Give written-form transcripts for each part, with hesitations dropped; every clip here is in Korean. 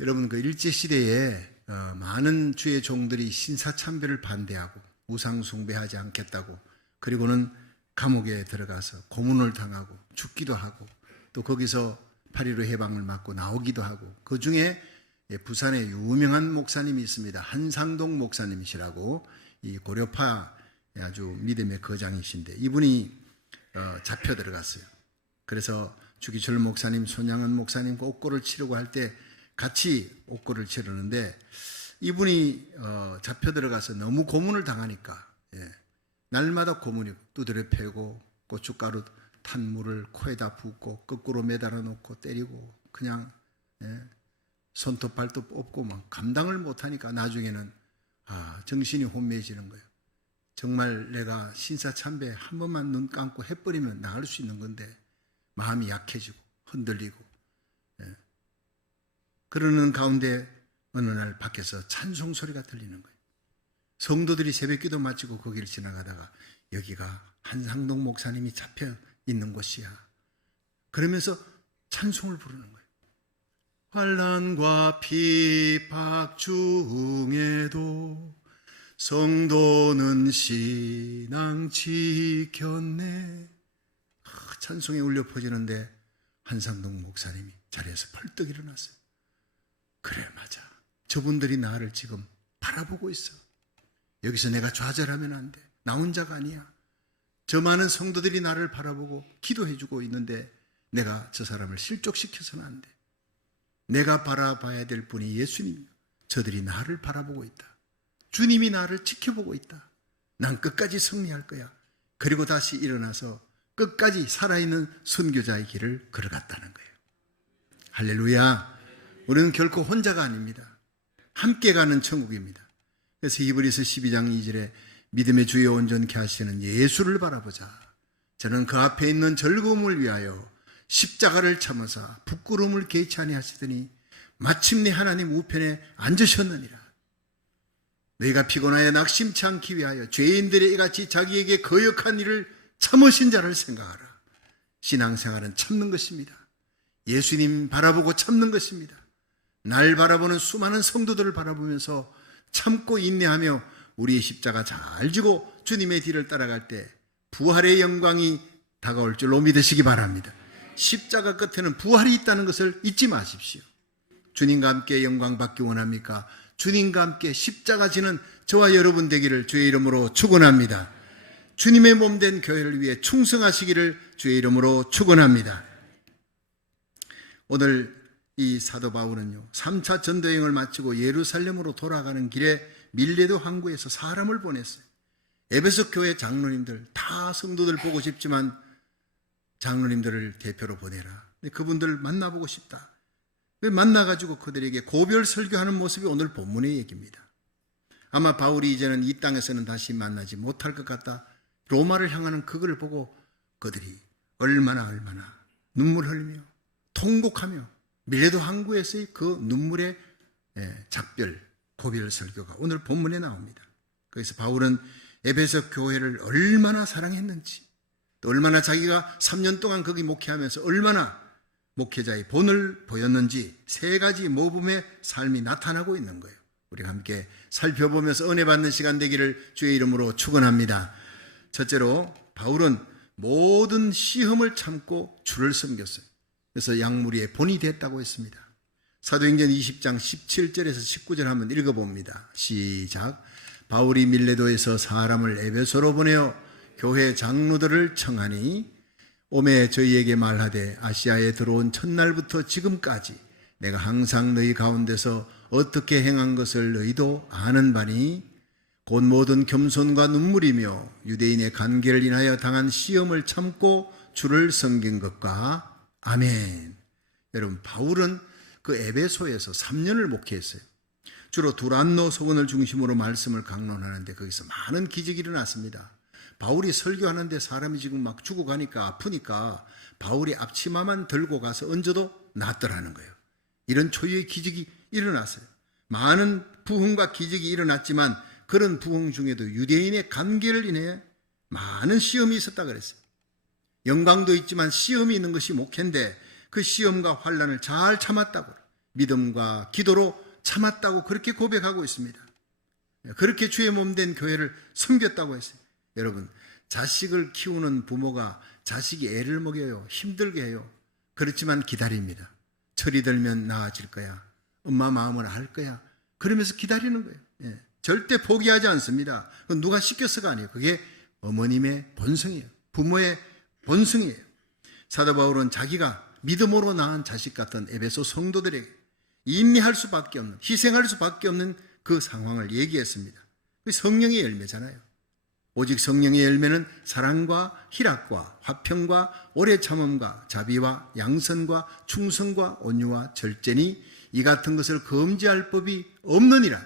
여러분, 그 일제시대에 많은 주의 종들이 신사참배를 반대하고 우상숭배하지 않겠다고, 그리고는 감옥에 들어가서 고문을 당하고 죽기도 하고, 또 거기서 8.15 해방을 맞고 나오기도 하고, 그 중에 부산에 유명한 목사님이 있습니다. 한상동 목사님이시라고, 이 고려파 아주 믿음의 거장이신데, 이분이 잡혀 들어갔어요. 그래서 주기철 목사님, 손양은 목사님 옥고를 치르고 할 때 같이 옥고를 치르는데, 이분이 잡혀 들어가서 너무 고문을 당하니까 날마다 고문이 두드려 패고 고춧가루 탄 물을 코에다 붓고 거꾸로 매달아 놓고 때리고, 그냥 손톱 발톱 없고 막 감당을 못하니까 나중에는 정신이 혼미해지는 거예요. 정말 내가 신사참배 한 번만 눈 감고 해버리면 나을 수 있는 건데 마음이 약해지고 흔들리고, 그러는 가운데 어느 날 밖에서 찬송 소리가 들리는 거예요. 성도들이 새벽기도 마치고 거기를 지나가다가 여기가 한상동 목사님이 잡혀 있는 곳이야. 그러면서 찬송을 부르는 거예요. 환난과 핍박 중에도 성도는 신앙 지켰네. 찬송이 울려 퍼지는데 한상동 목사님이 자리에서 펄떡 일어났어요. 그래, 맞아. 저분들이 나를 지금 바라보고 있어. 여기서 내가 좌절하면 안 돼. 나 혼자가 아니야. 저 많은 성도들이 나를 바라보고 기도해주고 있는데 내가 저 사람을 실족시켜서는 안 돼. 내가 바라봐야 될 분이 예수님이야. 저들이 나를 바라보고 있다. 주님이 나를 지켜보고 있다. 난 끝까지 승리할 거야. 그리고 다시 일어나서 끝까지 살아있는 선교자의 길을 걸어갔다는 거예요. 할렐루야. 우리는 결코 혼자가 아닙니다. 함께 가는 천국입니다. 그래서 히브리서 12장 2절에 믿음의 주여 온전케 하시는 예수를 바라보자. 저는 그 앞에 있는 즐거움을 위하여 십자가를 참으사 부끄러움을 개치 아니하시더니 마침내 하나님 우편에 앉으셨느니라. 너희가 피곤하여 낙심치 않기 위하여 죄인들의 이같이 자기에게 거역한 일을 참으신 자를 생각하라. 신앙생활은 참는 것입니다. 예수님 바라보고 참는 것입니다. 날 바라보는 수많은 성도들을 바라보면서 참고 인내하며 우리의 십자가 잘 지고 주님의 뒤를 따라갈 때 부활의 영광이 다가올 줄로 믿으시기 바랍니다. 십자가 끝에는 부활이 있다는 것을 잊지 마십시오. 주님과 함께 영광 받기 원합니까? 주님과 함께 십자가 지는 저와 여러분 되기를 주의 이름으로 축원합니다. 주님의 몸된 교회를 위해 충성하시기를 주의 이름으로 축원합니다. 오늘 이 사도 바울은요, 3차 전도여행을 마치고 예루살렘으로 돌아가는 길에 밀레도 항구에서 사람을 보냈어요. 에베소 교회 장로님들, 다 성도들 보고 싶지만 장로님들을 대표로 보내라. 그분들 만나보고 싶다. 만나가지고 그들에게 고별 설교하는 모습이 오늘 본문의 얘기입니다. 아마 바울이 이제는 이 땅에서는 다시 만나지 못할 것 같다. 로마를 향하는 그걸 보고 그들이 얼마나 눈물 흘리며 통곡하며 밀레도 항구에서의 그 눈물의 작별, 고별 설교가 오늘 본문에 나옵니다. 그래서 바울은 에베소 교회를 얼마나 사랑했는지, 또 얼마나 자기가 3년 동안 거기 목회하면서 얼마나 목회자의 본을 보였는지 세 가지 모범의 삶이 나타나고 있는 거예요. 우리가 함께 살펴보면서 은혜 받는 시간 되기를 주의 이름으로 축원합니다. 첫째로 바울은 모든 시험을 참고 주를 섬겼어요. 그래서 양무리의 본이 됐다고 했습니다. 사도행전 20장 17절에서 19절 한번 읽어봅니다. 시작. 바울이 밀레도에서 사람을 에베소로 보내어 교회 장로들을 청하니 오매 저희에게 말하되 아시아에 들어온 첫날부터 지금까지 내가 항상 너희 가운데서 어떻게 행한 것을 너희도 아는 바니 곧 모든 겸손과 눈물이며 유대인의 관계를 인하여 당한 시험을 참고 주를 섬긴 것과 아멘. 여러분, 바울은 그 에베소에서 3년을 목회했어요. 주로 두란노 소원을 중심으로 말씀을 강론하는데 거기서 많은 기적이 일어났습니다. 바울이 설교하는데 사람이 지금 막 죽어가니까 아프니까 바울이 앞치마만 들고 가서 얹어도 낫더라는 거예요. 이런 초유의 기적이 일어났어요. 많은 부흥과 기적이 일어났지만 그런 부흥 중에도 유대인의 관계를 인해 많은 시험이 있었다 그랬어요. 영광도 있지만 시험이 있는 것이 목회인데 그 시험과 환난을 잘 참았다고. 믿음과 기도로 참았다고 그렇게 고백하고 있습니다. 그렇게 주의 몸 된 교회를 섬겼다고 했어요. 여러분, 자식을 키우는 부모가 자식이 애를 먹여요. 힘들게 해요. 그렇지만 기다립니다. 철이 들면 나아질 거야. 엄마 마음을 알 거야. 그러면서 기다리는 거예요. 예. 절대 포기하지 않습니다. 그건 누가 시켜서가 아니에요. 그게 어머님의 본성이에요. 부모의 본성이에요. 사도 바울은 자기가 믿음으로 낳은 자식 같은 에베소 성도들에게 인내할 수밖에 없는, 희생할 수밖에 없는 그 상황을 얘기했습니다. 그 성령의 열매잖아요. 오직 성령의 열매는 사랑과 희락과 화평과 오래 참음과 자비와 양선과 충성과 온유와 절제니 이 같은 것을 금지할 법이 없느니라.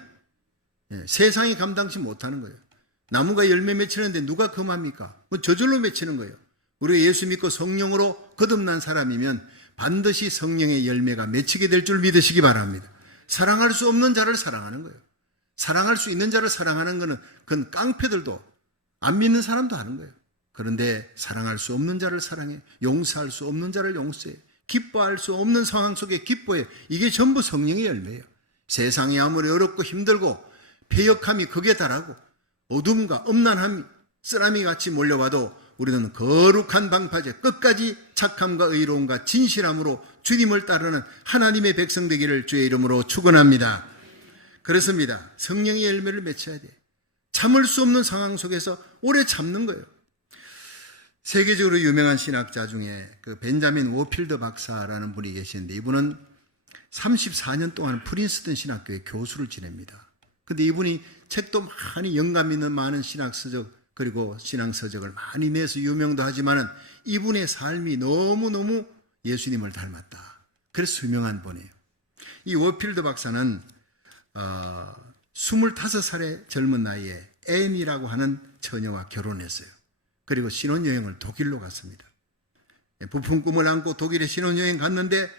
예, 세상이 감당치 못하는 거예요. 나무가 열매 맺히는데 누가 금합니까? 뭐 저절로 맺히는 거예요. 우리가 예수 믿고 성령으로 거듭난 사람이면 반드시 성령의 열매가 맺히게 될 줄 믿으시기 바랍니다. 사랑할 수 없는 자를 사랑하는 거예요. 사랑할 수 있는 자를 사랑하는 것은 그건 깡패들도 안 믿는 사람도 하는 거예요. 그런데 사랑할 수 없는 자를 사랑해, 용서할 수 없는 자를 용서해, 기뻐할 수 없는 상황 속에 기뻐해. 이게 전부 성령의 열매예요. 세상이 아무리 어렵고 힘들고 패역함이 극에 달하고 어둠과 음란함이 쓰나미같이 몰려와도 우리는 거룩한 방파제 끝까지 착함과 의로움과 진실함으로 주님을 따르는 하나님의 백성 되기를 주의 이름으로 축원합니다. 그렇습니다. 성령의 열매를 맺혀야 돼. 참을 수 없는 상황 속에서 오래 참는 거예요. 세계적으로 유명한 신학자 중에 그 벤자민 워필드 박사라는 분이 계시는데 이분은 34년 동안 프린스턴 신학교의 교수를 지냅니다. 근데 이분이 책도 많이 영감 있는 많은 신학서적 그리고 신앙서적을 많이 내서 유명도 하지만은 이분의 삶이 너무너무 예수님을 닮았다. 그래서 유명한 분이에요. 이 워필드 박사는 25살의 젊은 나이에 앤이라고 하는 처녀와 결혼했어요. 그리고 신혼여행을 독일로 갔습니다. 부푼 꿈을 안고 독일에 신혼여행 갔는데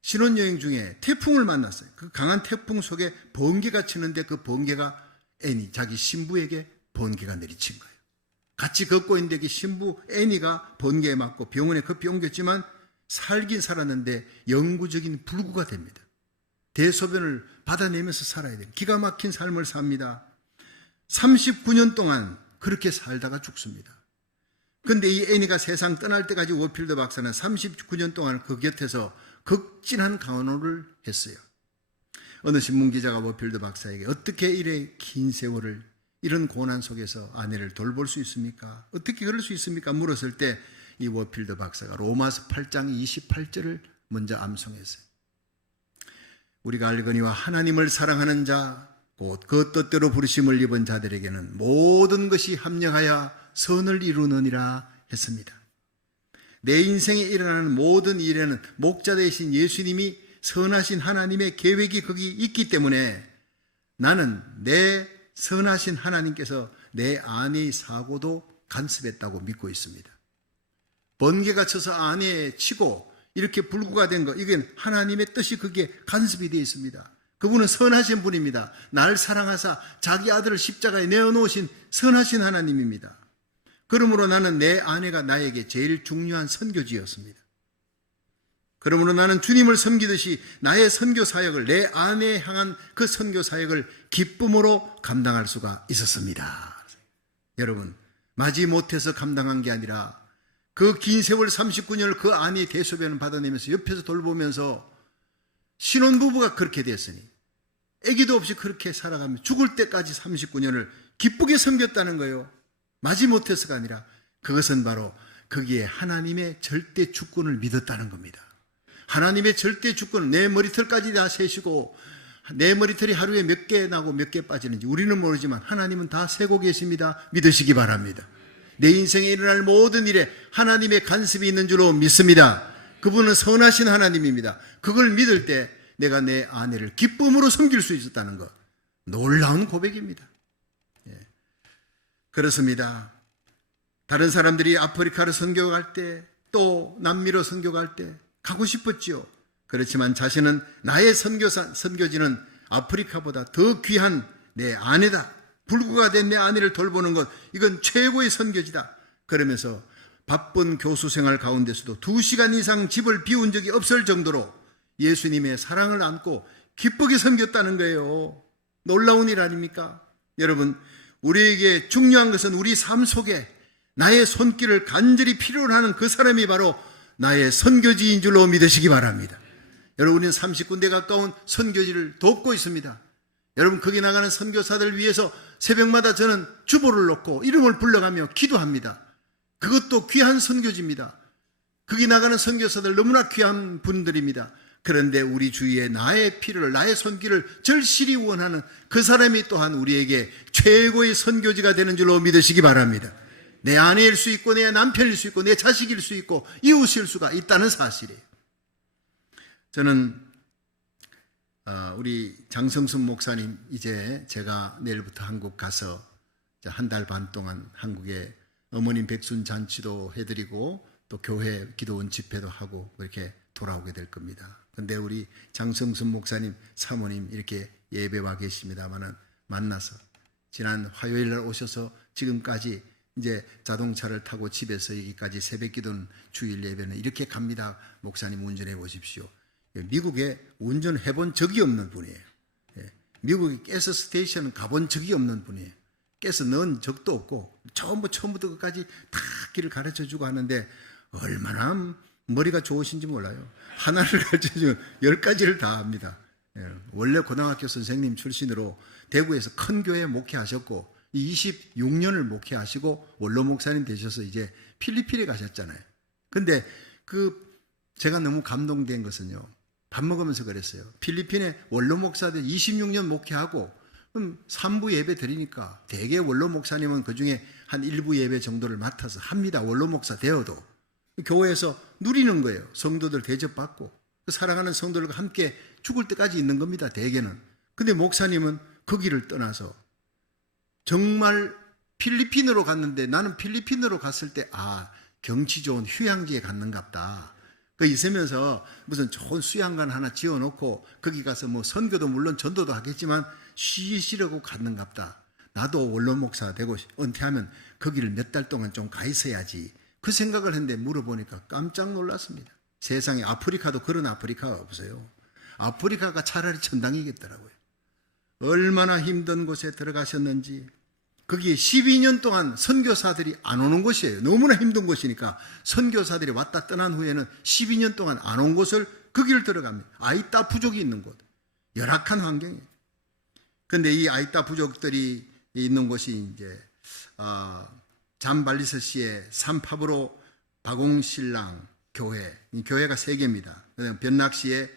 신혼여행 중에 태풍을 만났어요. 그 강한 태풍 속에 번개가 치는데 그 번개가 앤이 자기 신부에게 번개가 내리친 거예요. 같이 걷고 있는데 그 신부 애니가 번개에 맞고 병원에 급히 옮겼지만 살긴 살았는데 영구적인 불구가 됩니다. 대소변을 받아내면서 살아야 돼요. 기가 막힌 삶을 삽니다. 39년 동안 그렇게 살다가 죽습니다. 그런데 이 애니가 세상 떠날 때까지 워필드 박사는 39년 동안 그 곁에서 극진한 간호를 했어요. 어느 신문기자가 워필드 박사에게 어떻게 이래 긴 세월을 이런 고난 속에서 아내를 돌볼 수 있습니까? 어떻게 그럴 수 있습니까? 물었을 때 이 워필드 박사가 로마서 8장 28절을 먼저 암송했어요. 우리가 알거니와 하나님을 사랑하는 자 곧 그 뜻대로 부르심을 입은 자들에게는 모든 것이 합력하여 선을 이루느니라 했습니다. 내 인생에 일어나는 모든 일에는 목자 되신 예수님이 선하신 하나님의 계획이 거기 있기 때문에 나는 내 선하신 하나님께서 내 아내의 사고도 간섭했다고 믿고 있습니다. 번개가 쳐서 아내에 치고 이렇게 불구가 된 거, 이건 하나님의 뜻이 그게 간섭이 되어 있습니다. 그분은 선하신 분입니다. 날 사랑하사 자기 아들을 십자가에 내어놓으신 선하신 하나님입니다. 그러므로 나는 내 아내가 나에게 제일 중요한 선교지였습니다. 그러므로 나는 주님을 섬기듯이 나의 선교 사역을, 내 아내에 향한 그 선교 사역을 기쁨으로 감당할 수가 있었습니다. 여러분, 마지못해서 감당한 게 아니라 그 긴 세월 39년을 그 아내의 대소변을 받아내면서 옆에서 돌보면서 신혼부부가 그렇게 됐으니 아기도 없이 그렇게 살아가며 죽을 때까지 39년을 기쁘게 섬겼다는 거예요. 마지못해서가 아니라 그것은 바로 거기에 하나님의 절대 주권을 믿었다는 겁니다. 하나님의 절대 주권은 내 머리털까지 다 세시고 내 머리털이 하루에 몇 개 나고 몇 개 빠지는지 우리는 모르지만 하나님은 다 세고 계십니다. 믿으시기 바랍니다. 내 인생에 일어날 모든 일에 하나님의 간섭이 있는 줄로 믿습니다. 그분은 선하신 하나님입니다. 그걸 믿을 때 내가 내 아내를 기쁨으로 섬길 수 있었다는 것, 놀라운 고백입니다. 예. 그렇습니다. 다른 사람들이 아프리카로 선교 갈 때, 또 남미로 선교 갈 때 가고 싶었지요. 그렇지만 자신은 나의 선교지는 아프리카보다 더 귀한 내 아내다. 불구가 된 내 아내를 돌보는 것, 이건 최고의 선교지다. 그러면서 바쁜 교수 생활 가운데서도 2시간 이상 집을 비운 적이 없을 정도로 예수님의 사랑을 안고 기쁘게 섬겼다는 거예요. 놀라운 일 아닙니까? 여러분, 우리에게 중요한 것은 우리 삶 속에 나의 손길을 간절히 필요로 하는 그 사람이 바로 나의 선교지인 줄로 믿으시기 바랍니다. 여러분, 우리는 30군데 가까운 선교지를 돕고 있습니다. 여러분, 거기 나가는 선교사들 위해서 새벽마다 저는 주보를 놓고 이름을 불러가며 기도합니다. 그것도 귀한 선교지입니다. 거기 나가는 선교사들 너무나 귀한 분들입니다. 그런데 우리 주위에 나의 필요를, 나의 손길을 절실히 원하는 그 사람이 또한 우리에게 최고의 선교지가 되는 줄로 믿으시기 바랍니다. 내 아내일 수 있고 내 남편일 수 있고 내 자식일 수 있고 이웃일 수가 있다는 사실이에요. 저는 우리 장성순 목사님, 이제 제가 내일부터 한국 가서 한 달 반 동안 한국에 어머님 백순 잔치도 해드리고 또 교회 기도원 집회도 하고 그렇게 돌아오게 될 겁니다. 그런데 우리 장성순 목사님 사모님 이렇게 예배 와 계십니다만은 만나서 지난 화요일 날 오셔서 지금까지 이제 자동차를 타고 집에서 여기까지 새벽 기도는 주일 예배는 이렇게 갑니다. 목사님 운전해 보십시오. 미국에 운전해 본 적이 없는 분이에요. 미국에 가스 스테이션은 가본 적이 없는 분이에요. 가스 넣은 적도 없고 처음부터 끝까지 다 길을 가르쳐 주고 하는데 얼마나 머리가 좋으신지 몰라요. 하나를 가르쳐 주면 10가지를 다 합니다. 원래 고등학교 선생님 출신으로 대구에서 큰 교회 목회하셨고 26년을 목회하시고 원로 목사님 되셔서 이제 필리핀에 가셨잖아요. 근데 제가 너무 감동된 것은요, 밥 먹으면서 그랬어요. 필리핀에 원로 목사들 26년 목회하고 그럼 3부 예배 드리니까 대개 원로 목사님은 그중에 한 1부 예배 정도를 맡아서 합니다. 원로 목사 되어도 교회에서 누리는 거예요. 성도들 대접받고 사랑하는 성도들과 함께 죽을 때까지 있는 겁니다. 대개는. 근데 목사님은 그 길을 떠나서 정말 필리핀으로 갔는데, 나는 필리핀으로 갔을 때 경치 좋은 휴양지에 갔는갑다. 그 있으면서 무슨 좋은 수양관 하나 지어놓고 거기 가서 뭐 선교도 물론 전도도 하겠지만 쉬시려고 갔는갑다. 나도 원로 목사 되고 은퇴하면 거기를 몇 달 동안 좀 가 있어야지. 그 생각을 했는데 물어보니까 깜짝 놀랐습니다. 세상에 아프리카도 그런 아프리카가 없어요. 아프리카가 차라리 천당이겠더라고요. 얼마나 힘든 곳에 들어가셨는지. 거기에 12년 동안 선교사들이 안 오는 곳이에요. 너무나 힘든 곳이니까 선교사들이 왔다 떠난 후에는 12년 동안 안 온 곳을 거기를 들어갑니다. 아이따 부족이 있는 곳. 열악한 환경이에요. 그런데 이 아이따 부족들이 있는 곳이 이제 잠발리서 씨의 산파브로 바공신랑 교회, 이 교회가 3개입니다. 변낙 씨의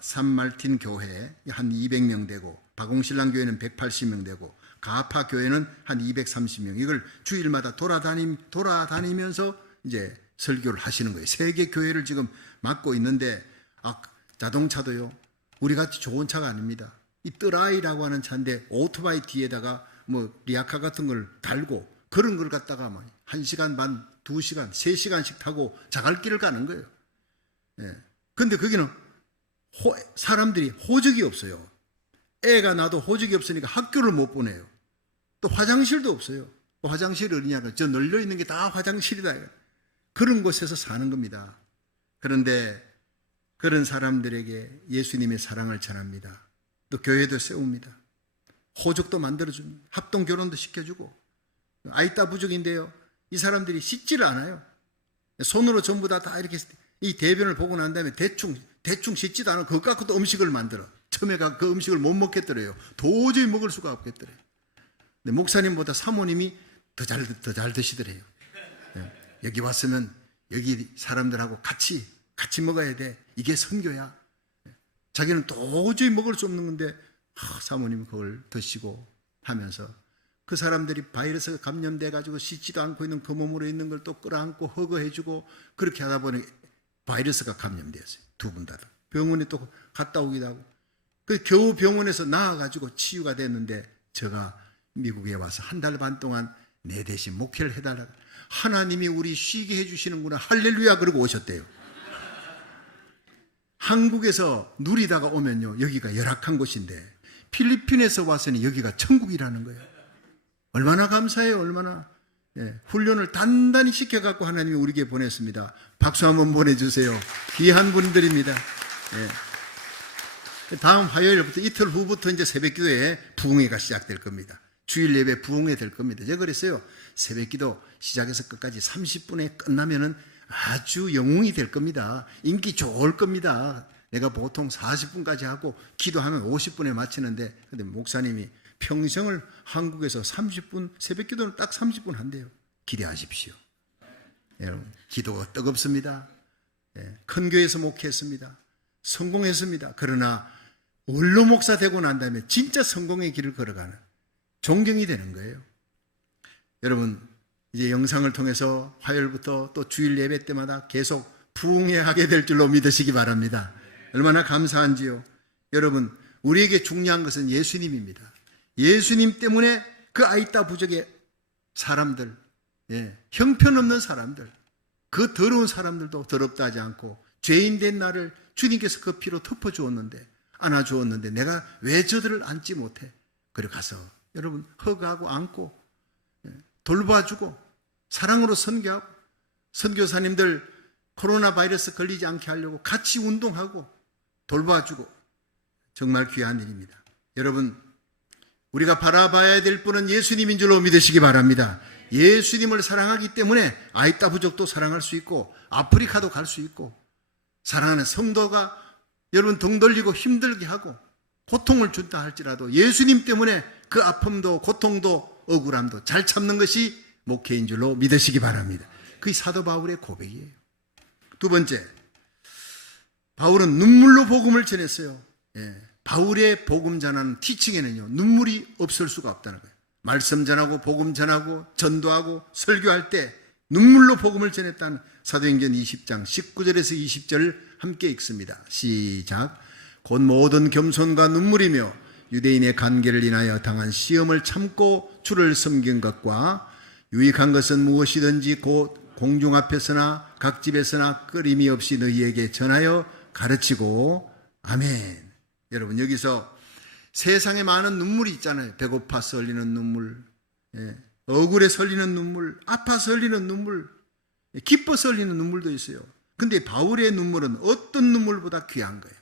산말틴 교회 한 200명 되고, 바공신랑 교회는 180명 되고, 가파 교회는 한 230명. 이걸 주일마다 돌아다니면서 이제 설교를 하시는 거예요. 3개 교회를 지금 맡고 있는데, 자동차도요, 우리같이 좋은 차가 아닙니다. 이 뜨라이라고 하는 차인데 오토바이 뒤에다가 뭐 리아카 같은 걸 달고 그런 걸 갖다가 막 1시간 반, 2시간, 3시간씩 타고 자갈길을 가는 거예요. 근데 거기는 사람들이 호적이 없어요. 애가 나도 호적이 없으니까 학교를 못 보내요. 또 화장실도 없어요. 화장실이 어디냐면 저 널려 있는 게 다 화장실이다. 그런 곳에서 사는 겁니다. 그런데 그런 사람들에게 예수님의 사랑을 전합니다. 또 교회도 세웁니다. 호적도 만들어줍니다. 합동 결혼도 시켜주고. 아이따 부족인데요, 이 사람들이 씻지를 않아요. 손으로 전부 다 이렇게 이 대변을 보고 난 다음에 대충 씻지도 않고 그것 갖고도 음식을 만들어. 처음에가 그 음식을 못 먹겠더래요. 도저히 먹을 수가 없겠더래요. 근데 목사님보다 사모님이 더 잘 드시더래요. 여기 왔으면 여기 사람들하고 같이 먹어야 돼. 이게 선교야. 자기는 도저히 먹을 수 없는 건데 사모님이 그걸 드시고 하면서 그 사람들이 바이러스가 감염돼 가지고 씻지도 않고 있는 그 몸으로 있는 걸 또 끌어안고 허거해주고 그렇게 하다 보니 바이러스가 감염되었어요. 2분 다. 병원에 또 갔다 오기도 하고. 그 겨우 병원에서 나와가지고 치유가 됐는데 제가 미국에 와서 한 달 반 동안 내 대신 목회를 해달라고. 하나님이 우리 쉬게 해주시는구나. 할렐루야 그러고 오셨대요. 한국에서 누리다가 오면요, 여기가 열악한 곳인데 필리핀에서 와서는 여기가 천국이라는 거예요. 얼마나 감사해요. 얼마나. 훈련을 단단히 시켜갖고 하나님이 우리에게 보냈습니다. 박수 한번 보내주세요. 귀한 분들입니다. 예. 다음 화요일부터 이틀 후부터 이제 새벽기도에 부흥회가 시작될 겁니다. 주일 예배 부흥회 될 겁니다. 제가 그랬어요. 새벽기도 시작해서 끝까지 30분에 끝나면은 아주 영웅이 될 겁니다. 인기 좋을 겁니다. 내가 보통 40분까지 하고 기도하면 50분에 마치는데, 근데 목사님이 평생을 한국에서 30분, 새벽기도는 딱 30분 한대요. 기대하십시오. 여러분, 기도가 뜨겁습니다. 큰 교회에서 목회했습니다. 성공했습니다. 그러나 원로 목사 되고 난 다음에 진짜 성공의 길을 걸어가는 존경이 되는 거예요. 여러분, 이제 영상을 통해서 화요일부터 또 주일 예배 때마다 계속 부흥회 하게 될 줄로 믿으시기 바랍니다. 얼마나 감사한지요. 여러분, 우리에게 중요한 것은 예수님입니다. 예수님 때문에 그 아이따 부족의 사람들, 형편없는 사람들, 그 더러운 사람들도 더럽다 하지 않고 죄인 된 나를 주님께서 그 피로 덮어주었는데, 안아주었는데 내가 왜 저들을 안지 못해? 그래 가서 여러분 허가하고 안고 돌봐주고 사랑으로 선교하고, 선교사님들 코로나 바이러스 걸리지 않게 하려고 같이 운동하고 돌봐주고, 정말 귀한 일입니다. 여러분, 우리가 바라봐야 될 분은 예수님인 줄로 믿으시기 바랍니다. 예수님을 사랑하기 때문에 아이따 부족도 사랑할 수 있고 아프리카도 갈 수 있고, 사랑하는 성도가 여러분 등 돌리고 힘들게 하고 고통을 준다 할지라도 예수님 때문에 그 아픔도 고통도 억울함도 잘 참는 것이 목회인 줄로 믿으시기 바랍니다. 그게 사도 바울의 고백이에요. 두 번째, 바울은 눈물로 복음을 전했어요. 바울의 복음 전하는 티칭에는요, 눈물이 없을 수가 없다는 거예요. 말씀 전하고 복음 전하고 전도하고 설교할 때 눈물로 복음을 전했다는 사도행전 20장 19절에서 20절 함께 읽습니다. 시작. 곧 모든 겸손과 눈물이며 유대인의 관계를 인하여 당한 시험을 참고 주를 섬긴 것과 유익한 것은 무엇이든지 곧 공중 앞에서나 각 집에서나 끊임이 없이 너희에게 전하여 가르치고. 아멘. 여러분, 여기서 세상에 많은 눈물이 있잖아요. 배고파서 흘리는 눈물, 억울해서 흘리는 눈물, 아파서 흘리는 눈물, 기뻐서 흘리는 눈물도 있어요. 근데 바울의 눈물은 어떤 눈물보다 귀한 거예요.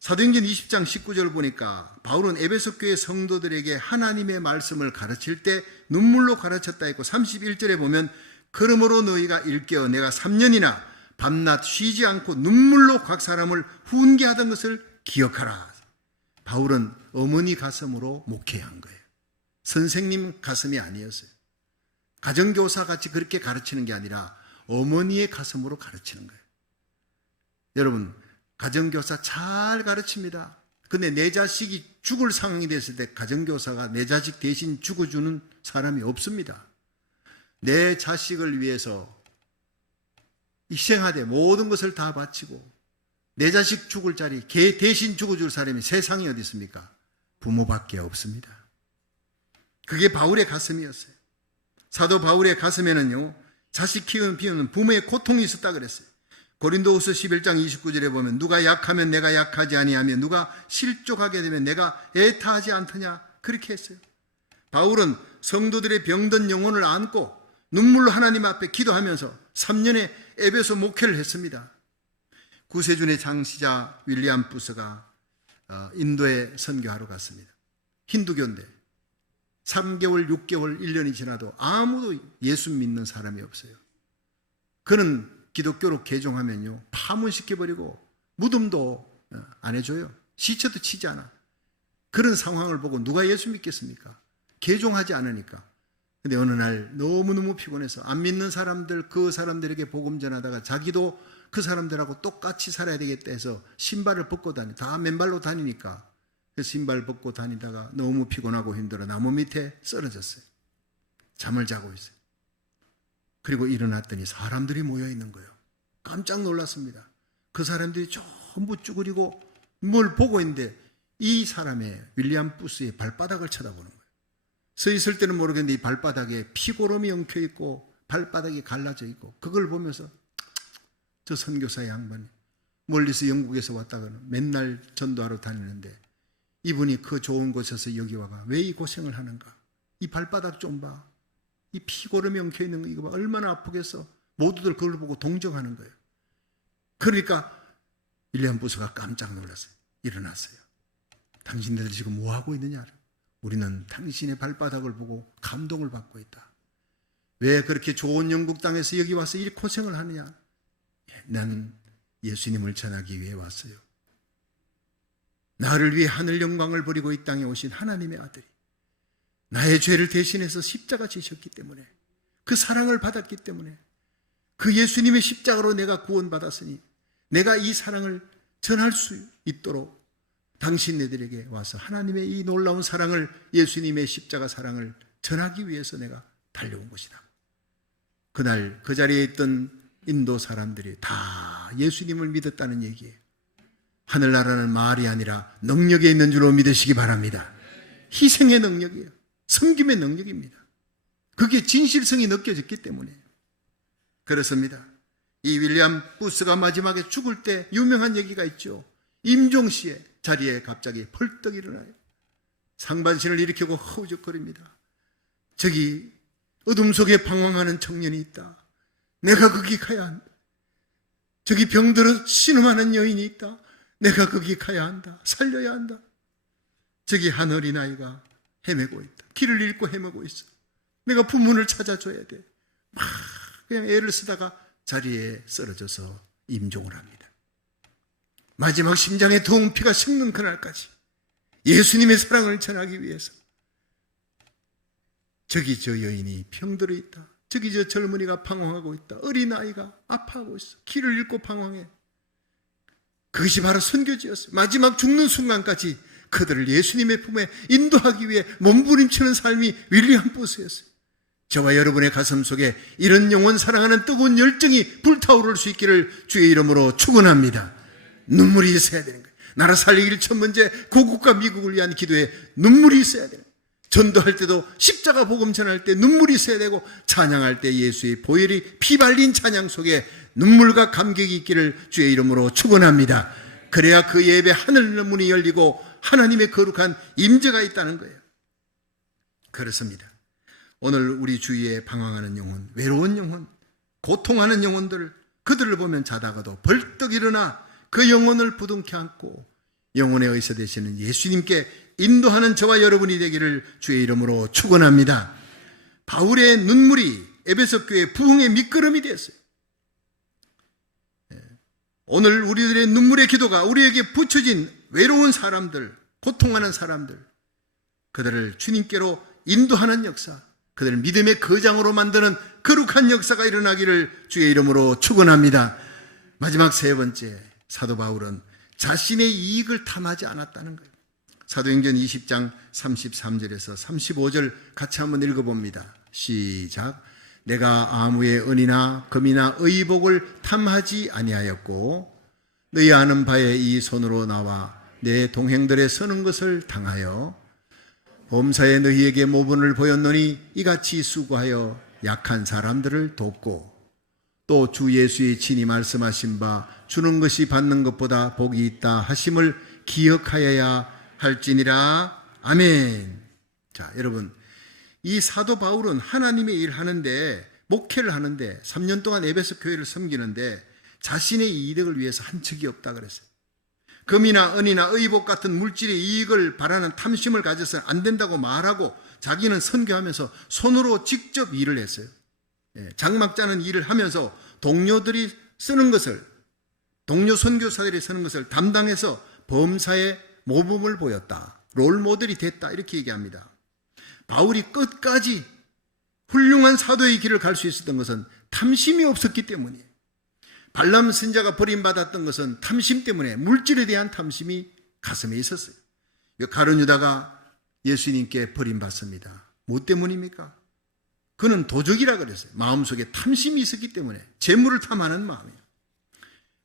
사도행전 20장 19절 보니까 바울은 에베소 교회 성도들에게 하나님의 말씀을 가르칠 때 눈물로 가르쳤다 했고, 31절에 보면 그러므로 너희가 일깨어 내가 3년이나 밤낮 쉬지 않고 눈물로 각 사람을 훈계하던 것을 기억하라. 바울은 어머니 가슴으로 목회한 거예요. 선생님 가슴이 아니었어요. 가정교사 같이 그렇게 가르치는 게 아니라 어머니의 가슴으로 가르치는 거예요. 여러분, 가정교사 잘 가르칩니다. 근데 내 자식이 죽을 상황이 됐을 때 가정교사가 내 자식 대신 죽어주는 사람이 없습니다. 내 자식을 위해서 희생하되 모든 것을 다 바치고 내 자식 죽을 자리, 걔 대신 죽어줄 사람이 세상에 어디 있습니까? 부모밖에 없습니다. 그게 바울의 가슴이었어요. 사도 바울의 가슴에는요, 자식 키우는 부모의 고통이 있었다 그랬어요. 고린도후서 11장 29절에 보면 누가 약하면 내가 약하지 아니하며 누가 실족하게 되면 내가 애타하지 않더냐, 그렇게 했어요. 바울은 성도들의 병든 영혼을 안고 눈물로 하나님 앞에 기도하면서 3년의 에베소 목회를 했습니다. 구세준의 장시자 윌리엄 부스가 인도에 선교하러 갔습니다. 힌두교인데 3개월, 6개월, 1년이 지나도 아무도 예수 믿는 사람이 없어요. 그는 기독교로 개종하면요, 파문시켜버리고 무덤도 안 해줘요. 시체도 치지 않아. 그런 상황을 보고 누가 예수 믿겠습니까? 개종하지 않으니까. 근데 어느 날 너무너무 피곤해서 안 믿는 사람들, 그 사람들에게 복음 전하다가 자기도 그 사람들하고 똑같이 살아야 되겠다 해서 신발을 벗고 다 맨발로 다니니까 그 신발 벗고 다니다가 너무 피곤하고 힘들어 나무 밑에 쓰러졌어요. 잠을 자고 있어요. 그리고 일어났더니 사람들이 모여 있는 거예요. 깜짝 놀랐습니다. 그 사람들이 전부 쭈그리고 뭘 보고 있는데 이 사람의 윌리엄 부스의 발바닥을 쳐다보는 거예요. 서 있을 때는 모르겠는데 이 발바닥에 피고름이 엉켜 있고 발바닥이 갈라져 있고, 그걸 보면서 저 선교사 양반이 멀리서 영국에서 왔다가는 맨날 전도하러 다니는데 이분이 그 좋은 곳에서 여기 와가 왜 이 고생을 하는가? 이 발바닥 좀 봐. 이 피고름이 엉켜 있는 거 이거 봐. 얼마나 아프겠어. 모두들 그걸 보고 동정하는 거예요. 그러니까 윌리엄 부스가 깜짝 놀랐어요. 일어났어요. 당신들 지금 뭐 하고 있느냐? 우리는 당신의 발바닥을 보고 감동을 받고 있다. 왜 그렇게 좋은 영국 땅에서 여기 와서 이 고생을 하느냐? 난 예수님을 전하기 위해 왔어요. 나를 위해 하늘 영광을 버리고 이 땅에 오신 하나님의 아들이 나의 죄를 대신해서 십자가 지셨기 때문에, 그 사랑을 받았기 때문에, 그 예수님의 십자가로 내가 구원받았으니 내가 이 사랑을 전할 수 있도록 당신네들에게 와서 하나님의 이 놀라운 사랑을, 예수님의 십자가 사랑을 전하기 위해서 내가 달려온 것이다. 그날 그 자리에 있던 인도 사람들이 다 예수님을 믿었다는 얘기예요. 하늘나라는 말이 아니라 능력에 있는 줄로 믿으시기 바랍니다. 희생의 능력이에요. 섬김의 능력입니다. 그게 진실성이 느껴졌기 때문에 그렇습니다. 이 윌리엄 부스가 마지막에 죽을 때 유명한 얘기가 있죠. 임종 씨의 자리에 갑자기 벌떡 일어나요. 상반신을 일으키고 허우적거립니다. 저기 어둠 속에 방황하는 청년이 있다. 내가 거기 가야 한다. 저기 병들어 신음하는 여인이 있다. 내가 거기 가야 한다. 살려야 한다. 저기 한 어린아이가 헤매고 있다. 길을 잃고 헤매고 있어. 내가 부문을 찾아줘야 돼. 막 그냥 애를 쓰다가 자리에 쓰러져서 임종을 합니다. 마지막 심장에 더운 피가 섞는 그날까지 예수님의 사랑을 전하기 위해서 저기 저 여인이 병들어 있다. 저기 저 젊은이가 방황하고 있다. 어린아이가 아파하고 있어. 길을 잃고 방황해. 그것이 바로 선교지였어요. 마지막 죽는 순간까지 그들을 예수님의 품에 인도하기 위해 몸부림치는 삶이 윌리엄 부스였어요. 저와 여러분의 가슴 속에 이런 영혼 사랑하는 뜨거운 열정이 불타오를 수 있기를 주의 이름으로 축원합니다. 눈물이 있어야 되는 거예요. 나라 살리기를 첫 번째 고국과 미국을 위한 기도에 눈물이 있어야 되는 거예요. 전도할 때도 십자가 복음 전할 때 눈물이 있어야 되고, 찬양할 때 예수의 보혈이 피발린 찬양 속에 눈물과 감격이 있기를 주의 이름으로 축원합니다. 그래야 그 예배 하늘 문이 열리고 하나님의 거룩한 임재가 있다는 거예요. 그렇습니다. 오늘 우리 주위에 방황하는 영혼, 외로운 영혼, 고통하는 영혼들, 그들을 보면 자다가도 벌떡 일어나 그 영혼을 부둥켜 안고 영혼의 의사 되시는 예수님께 인도하는 저와 여러분이 되기를 주의 이름으로 축원합니다. 바울의 눈물이 에베소 교회 부흥의 밑거름이 되었어요. 오늘 우리들의 눈물의 기도가 우리에게 붙여진 외로운 사람들, 고통하는 사람들, 그들을 주님께로 인도하는 역사, 그들을 믿음의 거장으로 만드는 거룩한 역사가 일어나기를 주의 이름으로 축원합니다. 마지막 세 번째, 사도 바울은 자신의 이익을 탐하지 않았다는 거예요. 사도행전 20장 33절에서 35절 같이 한번 읽어봅니다. 시작. 내가 아무의 은이나 금이나 의복을 탐하지 아니하였고 너희 아는 바에 이 손으로 나와 내 동행들의 서는 것을 당하여 범사에 너희에게 모분을 보였노니 이같이 수고하여 약한 사람들을 돕고 또 주 예수의 친히 말씀하신 바 주는 것이 받는 것보다 복이 있다 하심을 기억하여야 할지니라. 아멘. 자, 여러분, 이 사도 바울은 하나님의 일을 하는데, 목회를 하는데 3년 동안 에베소 교회를 섬기는데 자신의 이득을 위해서 한 척이 없다 그랬어요. 금이나 은이나 의복 같은 물질의 이익을 바라는 탐심을 가져서는 안 된다고 말하고 자기는 선교하면서 손으로 직접 일을 했어요. 장막 짜는 일을 하면서 동료들이 쓰는 것을, 동료 선교사들이 쓰는 것을 담당해서 범사에 모범을 보였다. 롤 모델이 됐다. 이렇게 얘기합니다. 바울이 끝까지 훌륭한 사도의 길을 갈 수 있었던 것은 탐심이 없었기 때문이에요. 발람 선지자가 버림받았던 것은 탐심 때문에, 물질에 대한 탐심이 가슴에 있었어요. 가룟 유다가 예수님께 버림받습니다. 뭐 때문입니까? 그는 도적이라 그랬어요. 마음속에 탐심이 있었기 때문에, 재물을 탐하는 마음이에요.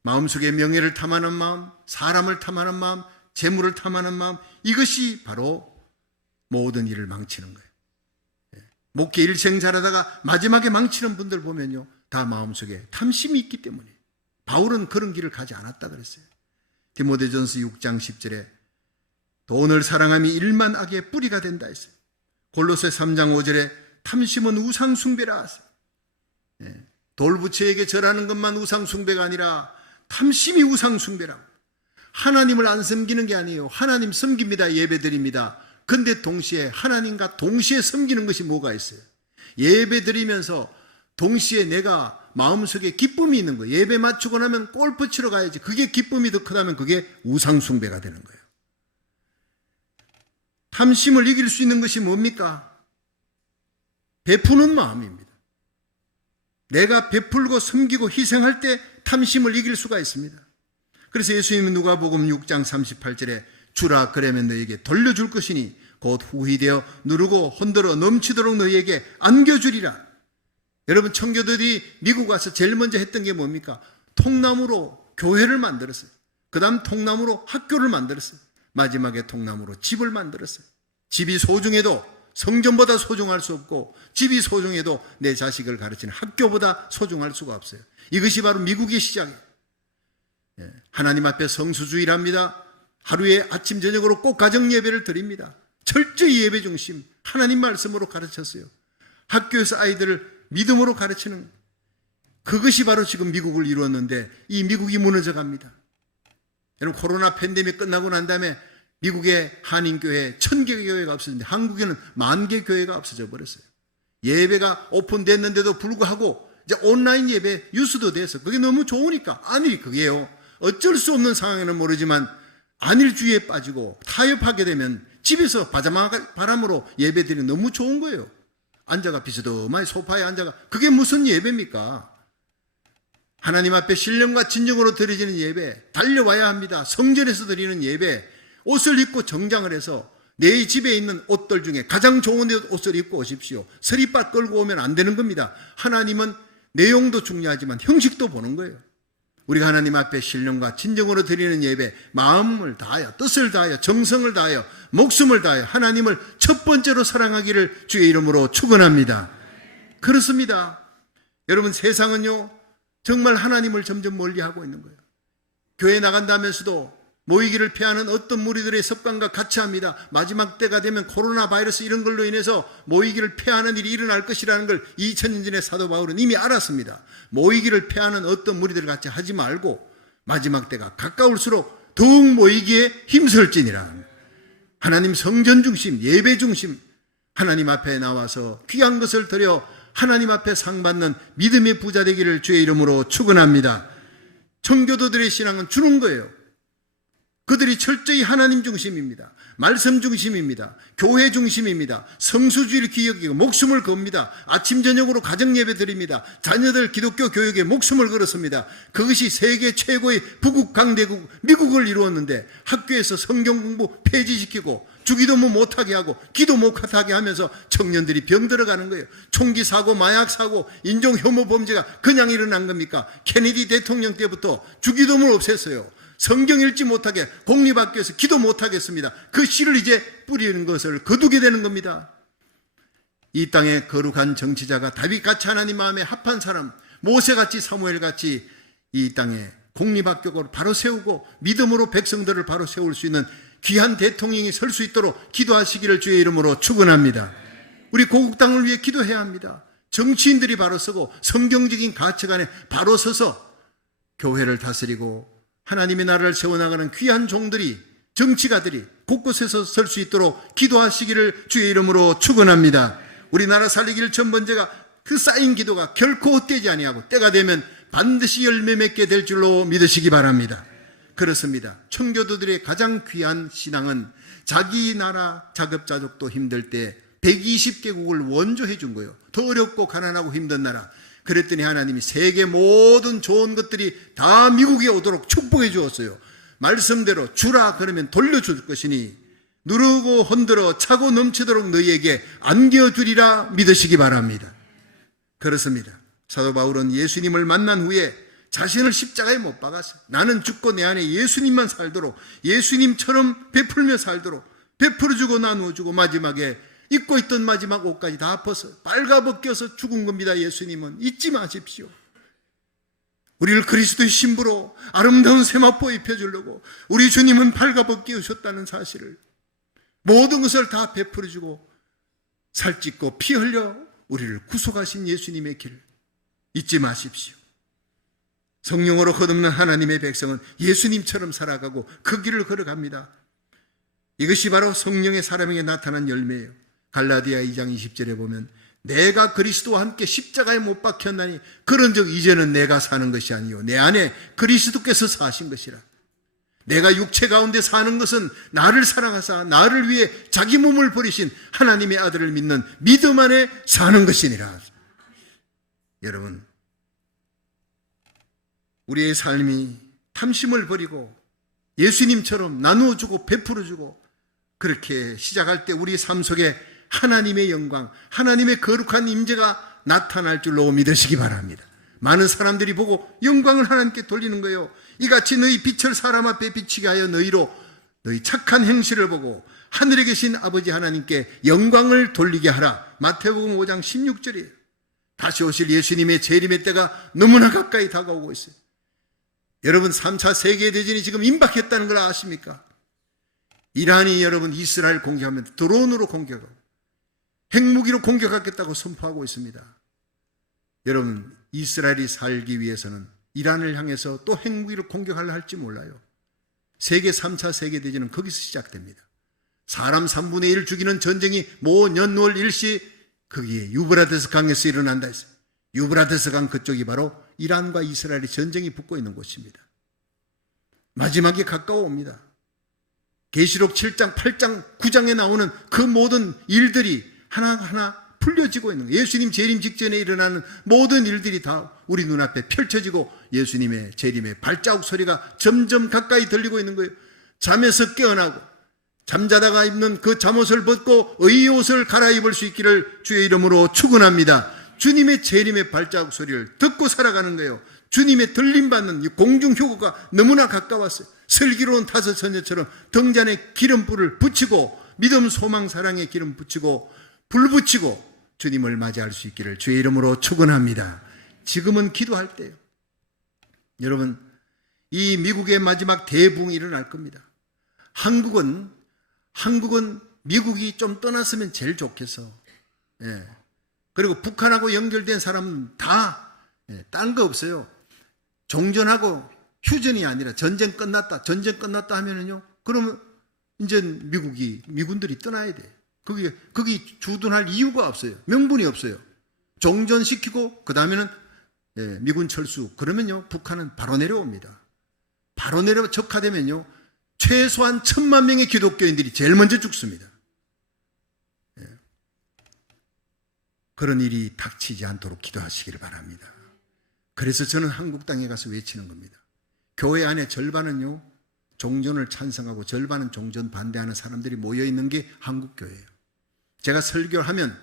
마음속에 명예를 탐하는 마음, 사람을 탐하는 마음, 재물을 탐하는 마음, 이것이 바로 모든 일을 망치는 거예요. 목회 일생 잘하다가 마지막에 망치는 분들 보면요, 다 마음속에 탐심이 있기 때문에. 바울은 그런 길을 가지 않았다 그랬어요. 디모데전서 6장 10절에 돈을 사랑함이 일만 악의 뿌리가 된다 했어요. 골로새 3장 5절에 탐심은 우상 숭배라 하세요. 돌부처에게 절하는 것만 우상 숭배가 아니라 탐심이 우상 숭배라고. 하나님을 안 섬기는 게 아니에요. 하나님 섬깁니다. 예배드립니다. 근데 동시에 하나님과 동시에 섬기는 것이 뭐가 있어요? 예배드리면서 동시에 내가 마음속에 기쁨이 있는 거예요. 예배 마치고 나면 골프 치러 가야지. 그게 기쁨이 더 크다면 그게 우상숭배가 되는 거예요. 탐심을 이길 수 있는 것이 뭡니까? 베푸는 마음입니다. 내가 베풀고 섬기고 희생할 때 탐심을 이길 수가 있습니다. 그래서 예수님은 누가복음 6장 38절에 주라 그러면 너희에게 돌려줄 것이니 곧 후히되어 누르고 흔들어 넘치도록 너희에게 안겨주리라. 여러분, 청교도들이 미국 와서 제일 먼저 했던 게 뭡니까? 통나무로 교회를 만들었어요. 그 다음 통나무로 학교를 만들었어요. 마지막에 통나무로 집을 만들었어요. 집이 소중해도 성전보다 소중할 수 없고, 집이 소중해도 내 자식을 가르치는 학교보다 소중할 수가 없어요. 이것이 바로 미국의 시작이에요. 하나님 앞에 성수주의랍니다. 하루에 아침 저녁으로 꼭 가정 예배를 드립니다. 철저히 예배 중심, 하나님 말씀으로 가르쳤어요. 학교에서 아이들을 믿음으로 가르치는, 그것이 바로 지금 미국을 이루었는데 이 미국이 무너져 갑니다. 여러분, 코로나 팬데믹 끝나고 난 다음에 미국의 한인교회 1000개 교회가 없어졌는데 한국에는 10,000개 교회가 없어져 버렸어요. 예배가 오픈됐는데도 불구하고 이제 온라인 예배 유수도 돼서 그게 너무 좋으니까, 아니 그게요, 어쩔 수 없는 상황에는 모르지만 안일주의에 빠지고 타협하게 되면 집에서 바람으로 예배 드리는 너무 좋은 거예요. 앉아가 비스듬하게 소파에 앉아가, 그게 무슨 예배입니까? 하나님 앞에 신령과 진정으로 드려지는 예배, 달려와야 합니다. 성전에서 드리는 예배, 옷을 입고 정장을 해서 내 집에 있는 옷들 중에 가장 좋은 옷을 입고 오십시오. 서리빨 끌고 오면 안 되는 겁니다. 하나님은 내용도 중요하지만 형식도 보는 거예요. 우리가 하나님 앞에 신령과 진정으로 드리는 예배, 마음을 다하여, 뜻을 다하여, 정성을 다하여, 목숨을 다하여 하나님을 첫 번째로 사랑하기를 주의 이름으로 축원합니다. 그렇습니다. 여러분, 세상은요 정말 하나님을 점점 멀리하고 있는 거예요. 교회 나간다면서도 모이기를 피하는 어떤 무리들의 습관과 같이 합니다. 마지막 때가 되면 코로나 바이러스 이런 걸로 인해서 모이기를 피하는 일이 일어날 것이라는 걸 2000년 전에 사도 바울은 이미 알았습니다. 모이기를 피하는 어떤 무리들 같이 하지 말고 마지막 때가 가까울수록 더욱 모이기에 힘쓸지니라. 하나님 성전 중심, 예배 중심, 하나님 앞에 나와서 귀한 것을 드려 하나님 앞에 상 받는 믿음의 부자 되기를 주의 이름으로 축원합니다. 청교도들의 신앙은 주는 거예요. 그들이 철저히 하나님 중심입니다. 말씀 중심입니다. 교회 중심입니다. 성수주의를 기억하고 목숨을 겁니다. 아침 저녁으로 가정 예배 드립니다. 자녀들 기독교 교육에 목숨을 걸었습니다. 그것이 세계 최고의 부국 강대국 미국을 이루었는데 학교에서 성경 공부 폐지시키고 주기도모 못하게 하고 기도 못하게 하면서 청년들이 병들어가는 거예요. 총기 사고, 마약 사고, 인종 혐오 범죄가 그냥 일어난 겁니까? 케네디 대통령 때부터 주기도모를 없앴어요. 성경 읽지 못하게 공립학교에서 기도 못하겠습니다. 그 씨를 이제 뿌리는 것을 거두게 되는 겁니다. 이 땅에 거룩한 정치자가 다윗같이 하나님 마음에 합한 사람, 모세같이 사무엘같이 이 땅에 공립학교를 바로 세우고 믿음으로 백성들을 바로 세울 수 있는 귀한 대통령이 설 수 있도록 기도하시기를 주의 이름으로 축원합니다. 우리 고국 땅을 위해 기도해야 합니다. 정치인들이 바로 서고 성경적인 가치관에 바로 서서 교회를 다스리고 하나님의 나라를 세워나가는 귀한 종들이, 정치가들이 곳곳에서 설 수 있도록 기도하시기를 주의 이름으로 축원합니다. 우리나라 살리기를 전 번째가 그 쌓인 기도가 결코 헛되지 아니하고 때가 되면 반드시 열매 맺게 될 줄로 믿으시기 바랍니다. 그렇습니다. 청교도들의 가장 귀한 신앙은 자기 나라 자급자족도 힘들 때 120개국을 원조해 준 거예요. 더 어렵고 가난하고 힘든 나라. 그랬더니 하나님이 세계 모든 좋은 것들이 다 미국에 오도록 축복해 주었어요. 말씀대로 주라 그러면 돌려줄 것이니 누르고 흔들어 차고 넘치도록 너희에게 안겨주리라 믿으시기 바랍니다. 그렇습니다. 사도 바울은 예수님을 만난 후에 자신을 십자가에 못 박았어요. 나는 죽고 내 안에 예수님만 살도록, 예수님처럼 베풀며 살도록 베풀어주고 나누어주고 마지막에 입고 있던 마지막 옷까지 다 벗어 빨가벗겨서 죽은 겁니다. 예수님은 잊지 마십시오. 우리를 그리스도의 신부로 아름다운 세마포 입혀주려고 우리 주님은 빨가벗기셨다는 사실을, 모든 것을 다 베풀어주고 살찢고 피 흘려 우리를 구속하신 예수님의 길 잊지 마십시오. 성령으로 거듭난 하나님의 백성은 예수님처럼 살아가고 그 길을 걸어갑니다. 이것이 바로 성령의 사람에게 나타난 열매예요. 갈라디아 2장 20절에 보면 내가 그리스도와 함께 십자가에 못 박혔나니 그런즉 이제는 내가 사는 것이 아니요 내 안에 그리스도께서 사신 것이라. 내가 육체 가운데 사는 것은 나를 사랑하사 나를 위해 자기 몸을 버리신 하나님의 아들을 믿는 믿음 안에 사는 것이니라. 여러분, 우리의 삶이 탐심을 버리고 예수님처럼 나누어주고 베풀어주고 그렇게 시작할 때 우리 삶 속에 하나님의 영광, 하나님의 거룩한 임재가 나타날 줄로 믿으시기 바랍니다. 많은 사람들이 보고 영광을 하나님께 돌리는 거예요. 이같이 너희 빛을 사람 앞에 비치게 하여 너희로 너희 착한 행실을 보고 하늘에 계신 아버지 하나님께 영광을 돌리게 하라. 마태복음 5장 16절이에요. 다시 오실 예수님의 재림의 때가 너무나 가까이 다가오고 있어요. 여러분, 3차 세계대전이 지금 임박했다는 걸 아십니까? 이란이 여러분 이스라엘 공격하면 드론으로 공격하고 핵무기로 공격하겠다고 선포하고 있습니다. 여러분, 이스라엘이 살기 위해서는 이란을 향해서 또 핵무기를 공격하려 할지 몰라요. 세계 3차 세계대전은 거기서 시작됩니다. 사람 3분의 1 죽이는 전쟁이 모년월 일시 거기에 유브라데스 강에서 일어난다 했어요. 유브라데스 강 그쪽이 바로 이란과 이스라엘의 전쟁이 붙고 있는 곳입니다. 마지막에 가까워 옵니다. 계시록 7장, 8장, 9장에 나오는 그 모든 일들이 하나하나 풀려지고 있는 거예요. 예수님 재림 직전에 일어나는 모든 일들이 다 우리 눈앞에 펼쳐지고 예수님의 재림의 발자국 소리가 점점 가까이 들리고 있는 거예요. 잠에서 깨어나고 잠자다가 입는 그 잠옷을 벗고 의의 옷을 갈아입을 수 있기를 주의 이름으로 축원합니다. 주님의 재림의 발자국 소리를 듣고 살아가는 거예요. 주님의 들림받는 이 공중효과가 너무나 가까웠어요. 슬기로운 다섯 처녀처럼 등잔에 기름불을 붙이고 믿음, 소망, 사랑의 기름 붙이고 불 붙이고 주님을 맞이할 수 있기를 주의 이름으로 축원합니다. 지금은 기도할 때예요. 여러분, 이 미국의 마지막 대붕이 일어날 겁니다. 한국은 미국이 좀 떠났으면 제일 좋겠어. 예. 그리고 북한하고 연결된 사람은 다 딴 거 없어요. 종전하고 휴전이 아니라 전쟁 끝났다 하면은요, 그러면 이제 미군들이 떠나야 돼. 거기 주둔할 이유가 없어요. 명분이 없어요. 종전시키고 그 다음에는 미군 철수. 그러면요, 북한은 바로 내려옵니다. 바로 내려 적화되면요, 최소한 1,000만 명의 기독교인들이 제일 먼저 죽습니다. 그런 일이 닥치지 않도록 기도하시기를 바랍니다. 그래서 저는 한국 땅에 가서 외치는 겁니다. 교회 안에 절반은요, 종전을 찬성하고 절반은 종전 반대하는 사람들이 모여있는 게 한국 교회예요. 제가 설교를 하면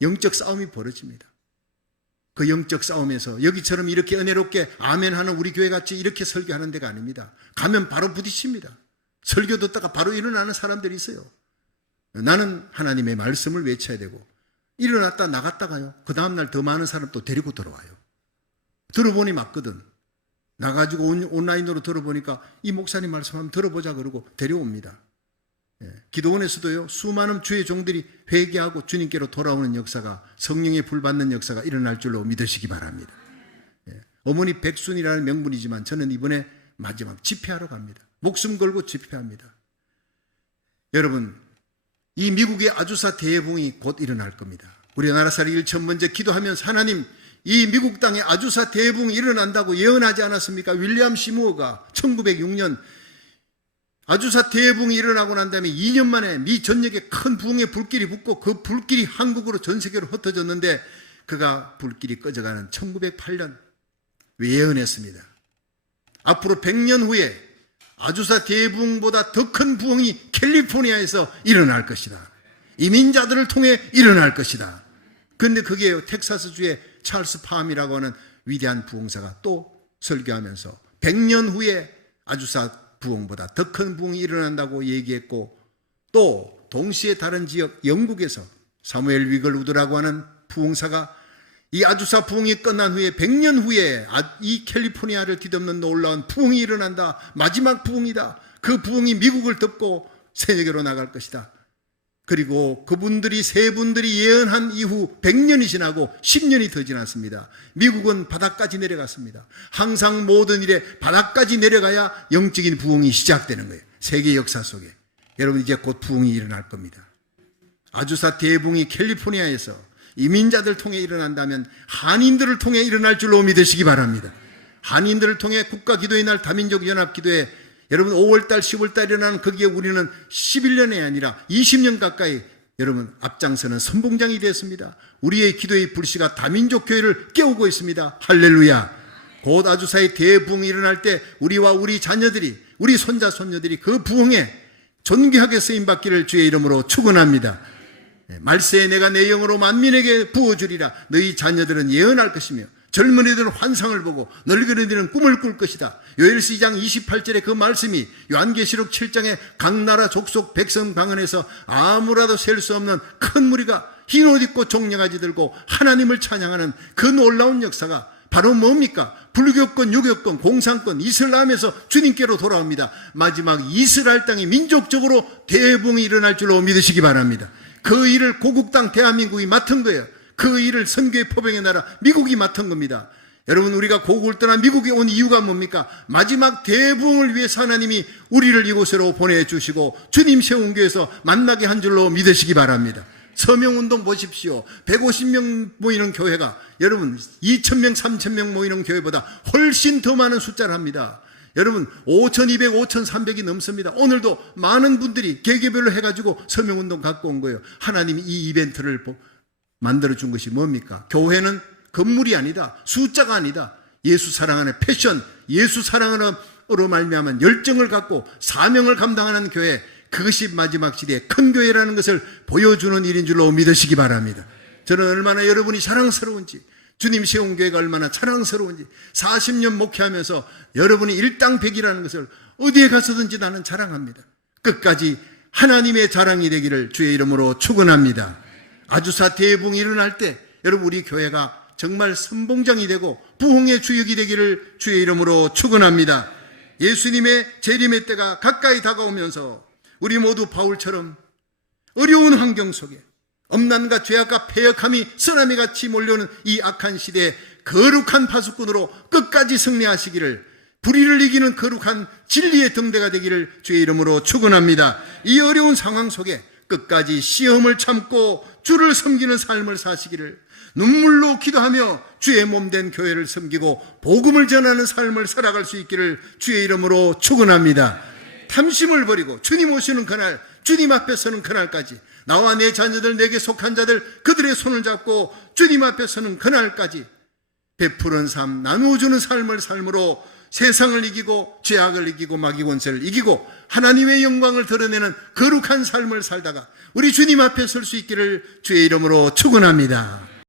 영적 싸움이 벌어집니다. 그 영적 싸움에서 여기처럼 이렇게 은혜롭게 아멘하는 우리 교회 같이 이렇게 설교하는 데가 아닙니다. 가면 바로 부딪힙니다. 설교 듣다가 바로 일어나는 사람들이 있어요. 나는 하나님의 말씀을 외쳐야 되고 일어났다 나갔다가요, 그 다음날 더 많은 사람 또 데리고 들어와요. 들어보니 맞거든. 나가지고 온라인으로 들어보니까 이 목사님 말씀 한번 들어보자 그러고 데려옵니다. 기도원에서도요, 수많은 주의 종들이 회개하고 주님께로 돌아오는 역사가, 성령의 불 받는 역사가 일어날 줄로 믿으시기 바랍니다. 어머니 백순이라는 명분이지만 저는 이번에 마지막 집회하러 갑니다. 목숨 걸고 집회합니다. 여러분, 이 미국의 아주사 대붕이 곧 일어날 겁니다. 우리나라 사람이 첫 번째 기도하면서 하나님, 이 미국 땅에 아주사 대붕이 일어난다고 예언하지 않았습니까? 윌리엄 시무어가 1906년 아주사 대붕이 일어나고 난 다음에 2년 만에 미 전역에 큰 부흥의 불길이 붙고 그 불길이 한국으로 전 세계로 흩어졌는데 그가 불길이 꺼져가는 1908년 예언했습니다. 앞으로 100년 후에 아주사 대붕보다 더 큰 부흥이 캘리포니아에서 일어날 것이다. 이민자들을 통해 일어날 것이다. 그런데 그게 텍사스주의 찰스 팜이라고 하는 위대한 부흥사가 또 설교하면서 100년 후에 아주사 부흥보다 더 큰 부흥이 일어난다고 얘기했고, 또 동시에 다른 지역 영국에서 사무엘 위글 우드라고 하는 부흥사가 이 아주사 부흥이 끝난 후에 100년 후에 이 캘리포니아를 뒤덮는 놀라운 부흥이 일어난다. 마지막 부흥이다. 그 부흥이 미국을 덮고 세계로 나갈 것이다. 그리고 그분들이 세 분들이 예언한 이후 100년이 지나고 10년이 더 지났습니다. 미국은 바닥까지 내려갔습니다. 항상 모든 일에 바닥까지 내려가야 영적인 부흥이 시작되는 거예요. 세계 역사 속에. 여러분, 이제 곧 부흥이 일어날 겁니다. 아주사 대붕이 캘리포니아에서 이민자들 통해 일어난다면 한인들을 통해 일어날 줄로 믿으시기 바랍니다. 한인들을 통해 국가기도의 날 다민족 연합기도회, 여러분 5월달 10월달 일어나는 거기에 우리는 11년이 아니라 20년 가까이 여러분 앞장서는 선봉장이 됐습니다. 우리의 기도의 불씨가 다민족 교회를 깨우고 있습니다. 할렐루야. 곧 아주사의 대부흥이 일어날 때 우리와 우리 자녀들이, 우리 손자 손녀들이 그 부흥에 존귀하게 쓰임받기를 주의 이름으로 축원합니다. 말세에 내가 내 영으로 만민에게 부어주리라. 너희 자녀들은 예언할 것이며 젊은이들은 환상을 보고 늙은이들은 꿈을 꿀 것이다. 요엘서 2장 28절에 그 말씀이 요한계시록 7장에 각 나라 족속 백성 방언에서 아무라도 셀 수 없는 큰 무리가 흰 옷 입고 종려가지 들고 하나님을 찬양하는 그 놀라운 역사가 바로 뭡니까? 불교권, 유교권, 공산권, 이슬람에서 주님께로 돌아옵니다. 마지막 이스라엘 땅이 민족적으로 대붕이 일어날 줄로 믿으시기 바랍니다. 그 일을 고국 땅 대한민국이 맡은 거예요. 그 일을 선교의 포병의 나라 미국이 맡은 겁니다. 여러분, 우리가 고국을 떠나 미국에 온 이유가 뭡니까? 마지막 대부흥을 위해서 하나님이 우리를 이곳으로 보내주시고 주님 세운 교회에서 만나게 한 줄로 믿으시기 바랍니다. 서명운동 보십시오. 150명 모이는 교회가 여러분 2,000명 3,000명 모이는 교회보다 훨씬 더 많은 숫자를 합니다. 여러분 5,200, 5,300이 넘습니다. 오늘도 많은 분들이 개개별로 해가지고 서명운동 갖고 온 거예요. 하나님이 이 이벤트를 만들어준 것이 뭡니까? 교회는 건물이 아니다, 숫자가 아니다, 예수 사랑하는 패션, 예수 사랑으로 말미암은 열정을 갖고 사명을 감당하는 교회, 그것이 마지막 시대의 큰 교회라는 것을 보여주는 일인 줄로 믿으시기 바랍니다. 저는 얼마나 여러분이 자랑스러운지, 주님 세운 교회가 얼마나 자랑스러운지, 40년 목회하면서 여러분이 일당백이라는 것을 어디에 가서든지 나는 자랑합니다. 끝까지 하나님의 자랑이 되기를 주의 이름으로 축원합니다. 아주사 대붕이 일어날 때 여러분 우리 교회가 정말 선봉장이 되고 부흥의 주역이 되기를 주의 이름으로 축원합니다. 예수님의 재림의 때가 가까이 다가오면서 우리 모두 바울처럼 어려운 환경 속에 엄난과 죄악과 패역함이 쓰나미같이 몰려오는 이 악한 시대에 거룩한 파수꾼으로 끝까지 승리하시기를, 불의를 이기는 거룩한 진리의 등대가 되기를 주의 이름으로 축원합니다. 이 어려운 상황 속에 끝까지 시험을 참고 주를 섬기는 삶을 사시기를, 눈물로 기도하며 주의 몸된 교회를 섬기고 복음을 전하는 삶을 살아갈 수 있기를 주의 이름으로 축원합니다. 탐심을 버리고 주님 오시는 그날, 주님 앞에 서는 그날까지 나와 내 자녀들, 내게 속한 자들, 그들의 손을 잡고 주님 앞에 서는 그날까지 베푸는 삶, 나누어주는 삶을 삶으로 세상을 이기고 죄악을 이기고 마귀 권세를 이기고 하나님의 영광을 드러내는 거룩한 삶을 살다가 우리 주님 앞에 설 수 있기를 주의 이름으로 축원합니다.